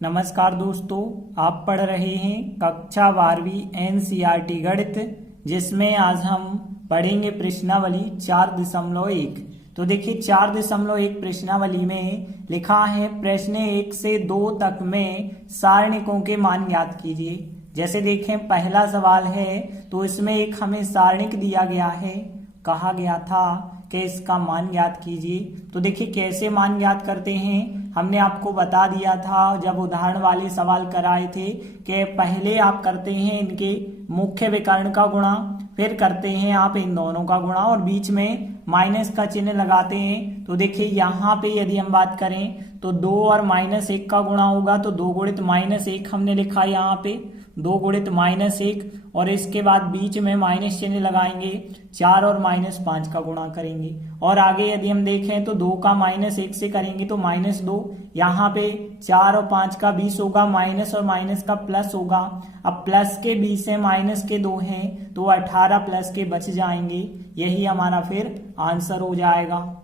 नमस्कार दोस्तों, आप पढ़ रहे हैं कक्षा 12वीं एनसीईआरटी गणित, जिसमें आज हम पढ़ेंगे प्रश्नावली 4.1। तो देखिए 4.1 प्रश्नावली में लिखा है प्रश्न 1 से 2 तक में सारणिकों के मान ज्ञात कीजिए। जैसे देखें पहला सवाल है तो इसमें एक हमें सारणिक दिया गया है, कहा गया था कि इसका मान ज्ञात कीजिए। तो देखिए कैसे मान ज्ञात करते हैं, हमने आपको बता दिया था जब उदाहरण वाले सवाल कराए थे कि पहले आप करते हैं इनके मुख्य विकर्ण का गुणा, फिर करते हैं आप इन दोनों का गुणा और बीच में माइनस का चिन्ह लगाते हैं। तो देखिए यहाँ पे यदि हम बात करें तो 2 और -1 का गुणा होगा, तो 2 गुणित -1 हमने लिखा यहाँ पे, 2 गुणित -1 और इसके बाद बीच में माइनस चिन्ह लगाएंगे, 4 और -5 का गुणा करेंगे। और आगे यदि हम देखें तो 2 का -1 से करेंगे तो -2, यहाँ पे 4 और 5 का 20 होगा, माइनस और माइनस का प्लस होगा। अब प्लस के 20 है, माइनस के 2 हैं तो 18 प्लस के बच जाएंगे, यही हमारा फिर आंसर हो जाएगा।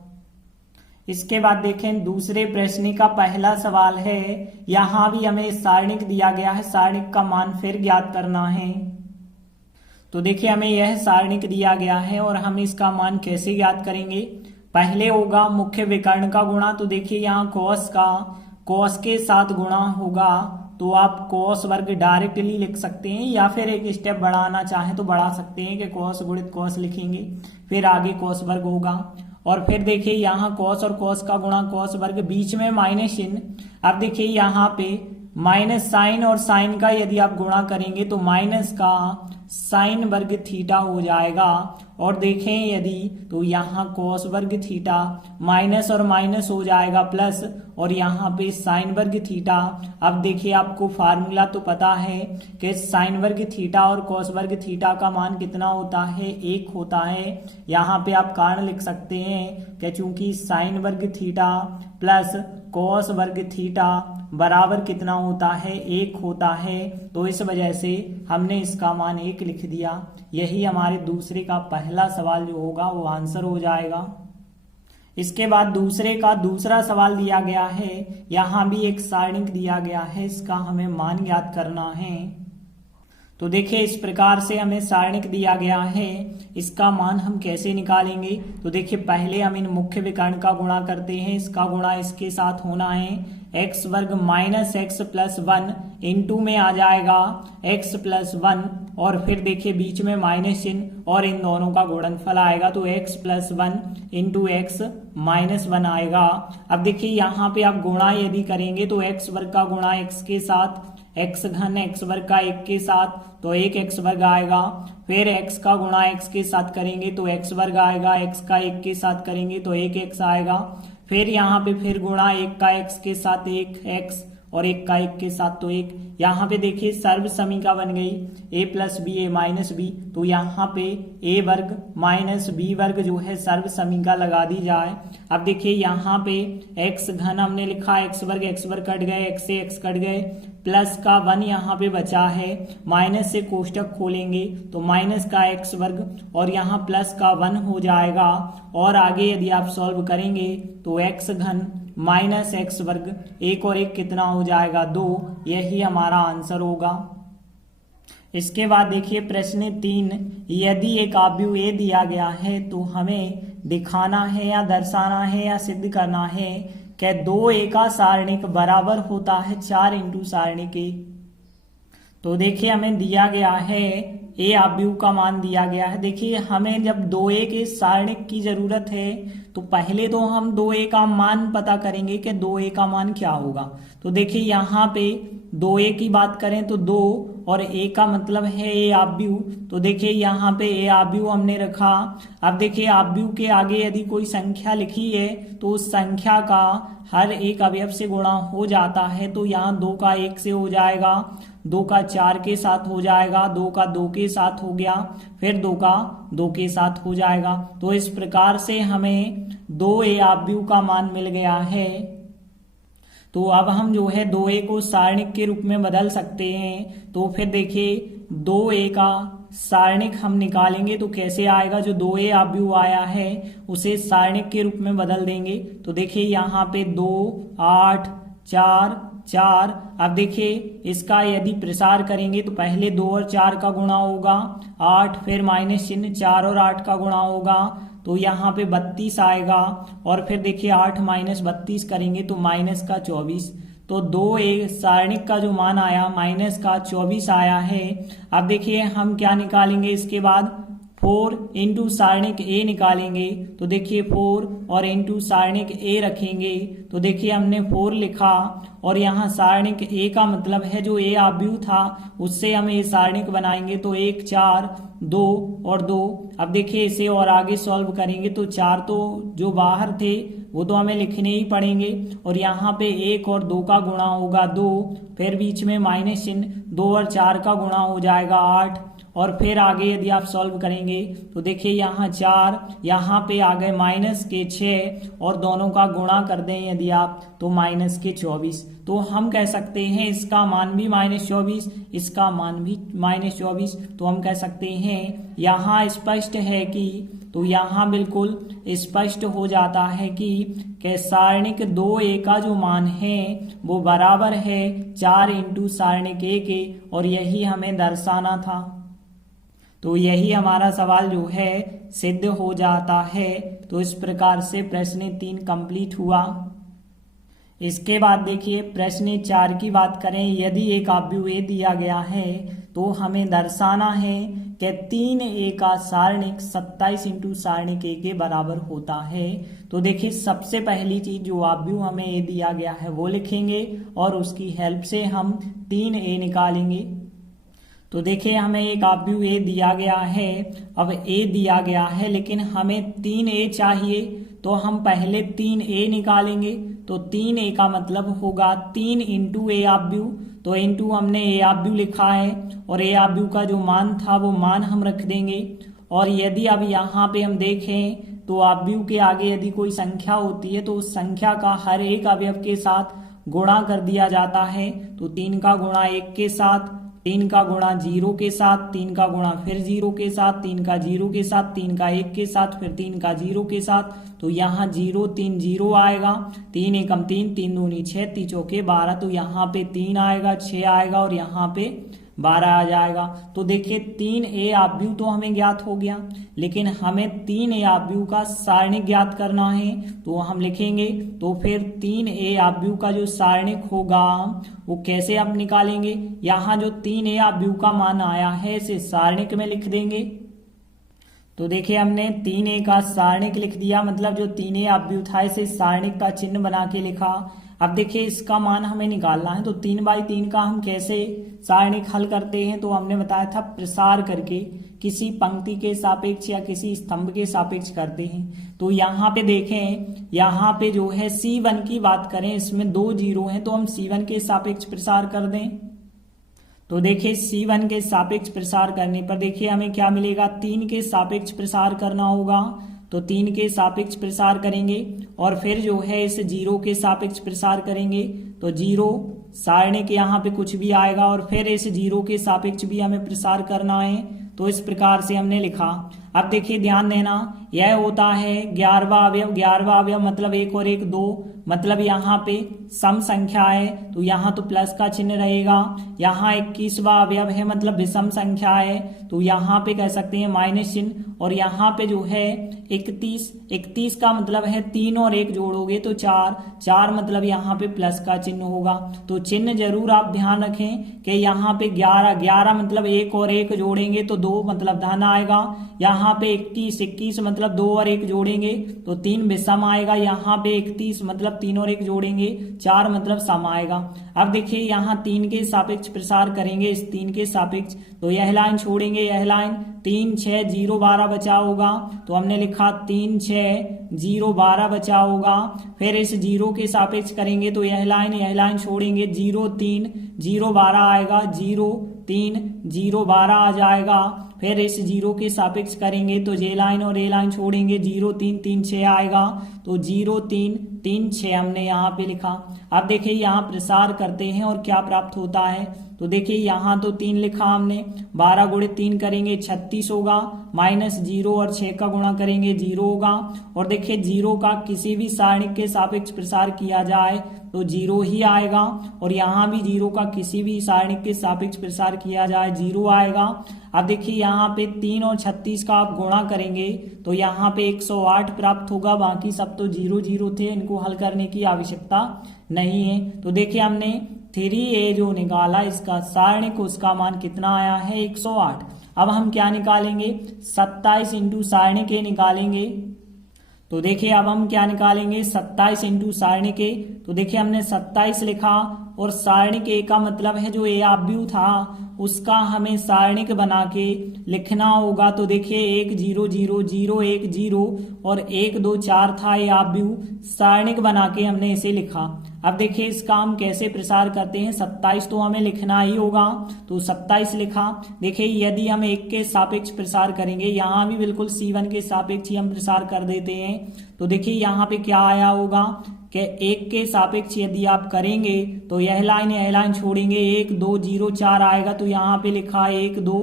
इसके बाद देखें दूसरे प्रश्न का पहला सवाल है, यहां भी हमें सारणिक दिया गया है, सारणिक का मान फिर ज्ञात करना है। तो देखिए हमें यह सारणिक दिया गया है और हम इसका मान कैसे ज्ञात करेंगे। पहले होगा मुख्य विकर्ण का गुणा, तो देखिए यहाँ कॉस के साथ गुणा होगा तो आप कॉस वर्ग डायरेक्टली लिख सकते हैं, या फिर एक स्टेप बढ़ाना चाहें तो बढ़ा सकते हैं कि कॉस गुणित कॉस लिखेंगे, फिर आगे कॉस वर्ग होगा। और फिर देखिए यहाँ कॉस और कॉस का गुणा कॉस वर्ग, बीच में माइनस चिन्ह। अब देखिए यहाँ पे माइनस साइन और साइन का यदि आप गुणा करेंगे तो माइनस का साइन वर्ग थीटा हो जाएगा। और देखें यदि तो यहाँ कॉस वर्ग थीटा माइनस और माइनस हो जाएगा प्लस, और यहाँ पे साइन वर्ग थीटा। अब देखिए आपको फार्मूला तो पता है कि साइन वर्ग थीटा और कॉस वर्ग थीटा का मान कितना होता है, 1 होता है। यहाँ पे आप कारण लिख सकते हैं कि चूंकि साइन वर्ग थीटा प्लस कॉस वर्ग थीटा बराबर कितना होता है, 1 होता है, तो इस वजह से हमने इसका मान 1 लिख दिया। यही हमारे दूसरे का पहला सवाल जो होगा वो आंसर हो जाएगा। इसके बाद दूसरे का दूसरा सवाल दिया गया है, यहाँ भी एक सारणिक दिया गया है, इसका हमें मान ज्ञात करना है। तो देखिए इस प्रकार से हमें सारणिक दिया गया है, इसका मान हम कैसे निकालेंगे। तो देखिए पहले हम इन मुख्य विकर्ण का गुणा करते हैं, इसका गुणा इसके साथ होना है, x वर्ग माइनस एक्स प्लस 1 इंटू में आ जाएगा x प्लस 1, और फिर देखिए बीच में माइनस चिन्ह और इन दोनों का गुणनफल आएगा तो x plus 1 into x minus 1 आएगा। अब देखिए यहाँ पे आप गुणा यदि करेंगे तो x वर्ग का गुणा x के साथ, x घन x वर्ग का 1 के साथ तो 1 x वर्ग आएगा, फिर x का गुणा x के साथ करेंगे तो x वर्ग आएगा, x का 1 के साथ करेंगे तो 1 x आएगा, फिर यहाँ पे फिर गुणा 1 का x के साथ 1 x और 1 का 1 के साथ तो 1। यहाँ पे देखिए सर्व समीका बन गई a plus B A minus B, तो यहाँ पे a वर्ग माइनस बी वर्ग जो है सर्व समीका लगा दी जाए। अब देखिए यहाँ पे x घन हमने लिखा, x वर्ग कट गए, x से x कट गए, प्लस का 1 यहाँ पे बचा है, माइनस से कोष्टक खोलेंगे तो माइनस का x वर्ग और यहाँ प्लस का 1 हो जाएगा। और आगे यदि आप सॉल्व करेंगे तो x घन माइनस एक्स वर्ग, 1 और 1 कितना हो जाएगा 2, यही हमारा आंसर होगा। इसके बाद देखिए प्रश्न 3, यदि एक आव्यूह A दिया गया है तो हमें दिखाना है या दर्शाना है या सिद्ध करना है कि 2A का सारणिक बराबर होता है 4 इंटू सारणिक A। तो देखिए हमें दिया गया है A आव्यूह का मान दिया गया है। देखिए हमें जब 2A के सारणिक की जरूरत है तो पहले तो हम 2A का मान पता करेंगे कि 2A का मान क्या होगा। तो देखिए यहाँ पे 2A की बात करें तो 2 और A का मतलब है A आव्यूह, तो देखिए यहाँ पे A आव्यूह हमने रखा। अब देखिए आव्यूह के आगे यदि कोई संख्या लिखी है तो उस संख्या का हर एक अवयव से गुणा हो जाता है, तो यहाँ 2 का 1 से हो जाएगा, 2 का 4 के साथ हो जाएगा, 2 का 2 के साथ हो गया, फिर 2 का 2 के साथ हो जाएगा। तो इस प्रकार से हमें 2A आव्यूह का मान मिल गया है। तो अब हम जो है 2A को सारणिक के रूप में बदल सकते हैं। तो फिर देखिए 2A का सारणिक हम निकालेंगे तो कैसे आएगा, जो 2A आव्यूह आया है उसे सारणिक के रूप में बदल देंगे। तो देखिए यहाँ पे 2, 8, 4 4। अब देखिए इसका यदि प्रसार करेंगे तो पहले 2 और 4 का गुणा होगा 8, फिर माइनस चिन्ह 4 और 8 का गुणा होगा तो यहाँ पे 32 आएगा। और फिर देखिए 8 माइनस 32 करेंगे तो माइनस का 24। तो 2 एक सारणिक का जो मान आया माइनस का 24 आया है। अब देखिए हम क्या निकालेंगे इसके बाद 4 इंटू सारणिक ए निकालेंगे। तो देखिए 4 और इंटू सारणिक ए रखेंगे तो देखिए हमने 4 लिखा और यहाँ सारणिक ए का मतलब है जो ए आव्यूह था उससे हम ए सारणिक बनाएंगे तो 1 4 2 और 2। अब देखिए इसे और आगे सॉल्व करेंगे तो 4 तो जो बाहर थे वो तो हमें लिखने ही पड़ेंगे और यहाँ पे 1 और 2 का गुणा होगा 2, फिर बीच में माइनस चिन्ह 2 और 4 का गुणा हो जाएगा 8। और फिर आगे यदि आप सॉल्व करेंगे तो देखिए यहाँ 4, यहाँ पे आ गए माइनस के 6 और दोनों का गुणा कर दें यदि आप तो माइनस के 24। तो हम कह सकते हैं इसका मान भी -24, इसका मान भी -24। तो हम कह सकते हैं यहाँ स्पष्ट है कि, तो यहाँ बिल्कुल स्पष्ट हो जाता है कि सारणिक 2a का जो मान है वो बराबर है 4 इंटू सारणिक a के, और यही हमें दर्शाना था। तो यही हमारा सवाल जो है सिद्ध हो जाता है। तो इस प्रकार से प्रश्न 3 कंप्लीट हुआ। इसके बाद देखिए प्रश्न 4 की बात करें। यदि एक आव्यूह ए दिया गया है तो हमें दर्शाना है कि 3a का सारणिक 27 इंटू सारणिक a के बराबर होता है। तो देखिए सबसे पहली चीज जो आव्यूह हमें ए दिया गया है वो लिखेंगे और उसकी हेल्प से हम 3a निकालेंगे। तो देखिए हमें एक आव्यूह ए दिया गया है, अब ए दिया गया है लेकिन हमें 3a चाहिए तो हम पहले 3a निकालेंगे। तो 3a का मतलब होगा 3 इंटू ए आव्यूह। तो इंटू हमने ए आव्यूह लिखा है और ए आव्यूह का जो मान था वो मान हम रख देंगे। और यदि अब यहाँ पे हम देखें तो आव्यूह के आगे यदि कोई संख्या होती है तो उस संख्या का हर एक अवयव के साथ गुणा कर दिया जाता है। तो 3 का गुणा 1 के साथ, 3 का गुणा 0 के साथ, 3 का गुणा फिर 0 के साथ, 3 का 0 के साथ, 3 का 1 के साथ, फिर 3 का 0 के साथ। तो यहाँ 0 3 0 आएगा, 3 एकम 3, 3 दूनी 6, 3 चौके 12। तो यहाँ पे 3 आएगा, 6 आएगा और यहाँ पे 12 आ जाएगा। तो देखिए 3a आव्यूह तो हमें ज्ञात हो गया लेकिन हमें 3a आव्यूह का सारणिक ज्ञात करना है। तो हम लिखेंगे तो फिर 3a आव्यूह का जो सारणिक होगा वो कैसे आप निकालेंगे। यहाँ जो 3a आव्यूह का मान आया है इसे सारणिक में लिख देंगे। तो देखिए हमने 3a का सारणिक लिख दिया, मतलब जो 3a आव्यूह था इसे सारणिक का चिन्ह बना के लिखा। अब देखिए इसका मान हमें निकालना है तो 3/3 का हम कैसे सारणिक हल करते हैं। तो हमने बताया था प्रसार करके किसी पंक्ति के सापेक्ष या किसी स्तंभ के सापेक्ष करते हैं। तो यहाँ पे देखें, यहाँ पे जो है C1 की बात करें, इसमें 2 0 हैं तो हम C1 के सापेक्ष प्रसार कर दें। तो देखिए C1 के सापेक्ष प्रसार करने पर देखिए हमें क्या मिलेगा, 3 के सापेक्ष प्रसार करना होगा। तो 3 के सापेक्ष प्रसार करेंगे और फिर जो है इस 0 के सापेक्ष प्रसार करेंगे। तो 0 सारणिक यहाँ पे कुछ भी आएगा और फिर इस 0 के सापेक्ष भी हमें प्रसार करना है। तो इस प्रकार से हमने लिखा। अब देखिए ध्यान देना, यह होता है 11वां अवयव। 11वां अवयव मतलब 1 और 1 2, मतलब यहाँ पे सम संख्या है तो यहाँ तो प्लस का चिन्ह रहेगा। यहाँ 21वां अवयव है मतलब विषम संख्या है तो यहाँ पे कह सकते हैं माइनस चिन्ह। और यहाँ पे जो है 31 का मतलब है 3 और 1 जोड़ोगे तो 4 मतलब यहाँ पे प्लस का चिन्ह होगा। तो चिन्ह जरूर आप ध्यान रखें कि यहाँ पे 11 मतलब 1 और 1 जोड़ेंगे तो 2 मतलब धन आएगा। यहाँ पे 21 मतलब 2 और 1 जोड़ेंगे तो 3 विषम आएगा। यहाँ पे 31 मतलब 3 और 1 जोड़ेंगे 4 मतलब सम आएगा। अब देखिए यहाँ 3 के सापेक्ष प्रसार करेंगे, इस 3 के सापेक्ष तो यह लाइन छोड़ेंगे, यह लाइन 3 6 0 12 बचा होगा। तो हमने लिखा 3 6 0 12 बचा होगा। फिर इस 0 के सापेक्ष करेंगे तो यह लाइन छोड़ेंगे, 0 3 0 12 आएगा, 0 3 0 12 आ जाएगा। फिर इस 0 के सापेक्ष करेंगे तो जे लाइन और ए लाइन छोड़ेंगे, 0 3 3 6 आएगा। तो 0 3 3 6 हमने यहाँ पे लिखा। अब देखिए यहाँ प्रसार करते हैं और क्या प्राप्त होता है। तो देखिए यहाँ तो 3 लिखा हमने, 12 गुणे 3 करेंगे 36 होगा, माइनस 0 और 6 का गुणा करेंगे 0 होगा। और देखिए 0 का किसी भी सारणिक के सापेक्ष प्रसार किया जाए तो 0 ही आएगा, और यहाँ भी 0 का किसी भी सारणिक के सापेक्ष प्रसार किया जाए 0 आएगा। अब देखिए यहाँ पे 3 और 36 का आप गुणा करेंगे तो यहाँ पे 108 प्राप्त होगा, बाकी सब तो 0 0 थे, इनको हल करने की आवश्यकता नहीं है। तो देखिए हमने 3a जो निकाला इसका सारणिक, उसका मान कितना आया है 108। अब हम क्या निकालेंगे, 27 इंटू सारणिक a निकालेंगे। तो देखिए अब हम क्या निकालेंगे, 27 इंटू सारणिक a। तो देखिए हमने 27 लिखा, और सारणिक a का मतलब है जो a आव्यूह था उसका हमें सारणिक बना के लिखना होगा। तो देखिए 1 0 0 0 1 0 और 1 2 4 था ये आव्यूह, सारणिक बना के हमने इसे लिखा। अब देखिए इसका हम कैसे प्रसार करते हैं, 27 तो हमें लिखना ही होगा, तो 27 लिखा। देखिए यदि हम 1 के सापेक्ष प्रसार करेंगे, यहाँ भी बिल्कुल C1 के सापेक्ष ही हम प्रसार कर देते हैं। तो देखिए यहाँ पे क्या आया होगा कि 1 के सापेक्ष यदि आप करेंगे तो यह लाइन छोड़ेंगे, 1 2 0 4 आएगा, तो यहाँ पे लिखा 1 2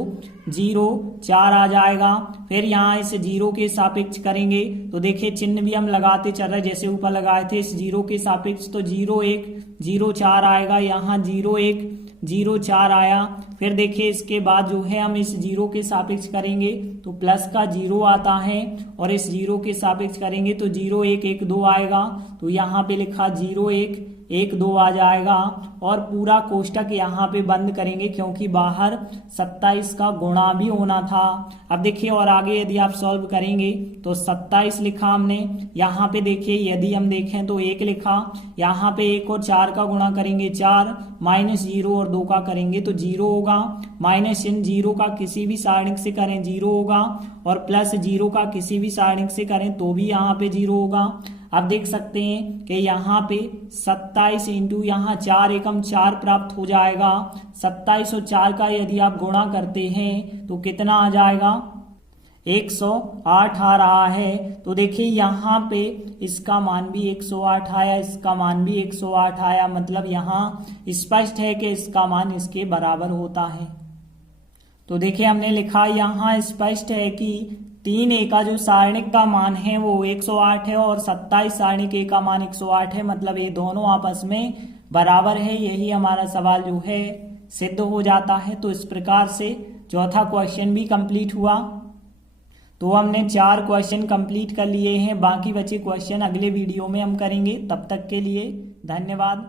0 4 आ जाएगा। फिर यहाँ इस 0 के सापेक्ष करेंगे तो देखिए चिन्ह भी हम लगाते चल रहे, जैसे ऊपर लगाए थे इस 0 के सापेक्ष, तो 0 1 0 4 आएगा, यहाँ 0 1 0 4 आया। फिर देखिए इसके बाद जो है हम इस 0 के सापेक्ष करेंगे तो प्लस का 0 आता है, और इस 0 के सापेक्ष करेंगे तो 0 1 1 2 आएगा, तो यहाँ पे लिखा 0 1 1 2 आ जाएगा। और पूरा कोष्टक यहाँ पे बंद करेंगे क्योंकि बाहर 27 का गुणा भी होना था। अब देखिए और आगे यदि आप सॉल्व करेंगे तो 27 लिखा हमने, यहाँ पे देखिए यदि हम देखें तो 1 लिखा, यहाँ पे 1 और 4 का गुणा करेंगे 4, माइनस 0 और 2 का करेंगे तो 0 होगा, माइनस इन 0 का किसी भी सारणिक से करें 0 होगा, और प्लस 0 का किसी भी सारणिक से करें तो भी यहाँ पे 0 होगा। अब देख सकते हैं कि यहाँ पे 27 इंटू यहाँ 4 एकम 4 प्राप्त हो जाएगा। 27 और 4 का यदि आप गुणा करते हैं तो कितना आ जाएगा, 108 आ रहा है। तो देखिए यहाँ पे इसका मान भी 108 आया, इसका मान भी 108 आया, मतलब यहाँ स्पष्ट है कि इसका मान इसके बराबर होता है। तो देखिए हमने लिखा यहाँ स्पष्ट है कि 3a का जो सारणिक का मान है वो 108 है और 27 सारणिक a का मान 108 है, मतलब ये दोनों आपस में बराबर है। यही हमारा सवाल जो है सिद्ध हो जाता है। तो इस प्रकार से चौथा क्वेश्चन भी कंप्लीट हुआ। तो हमने 4 क्वेश्चन कंप्लीट कर लिए हैं, बाकी बचे क्वेश्चन अगले वीडियो में हम करेंगे। तब तक के लिए धन्यवाद।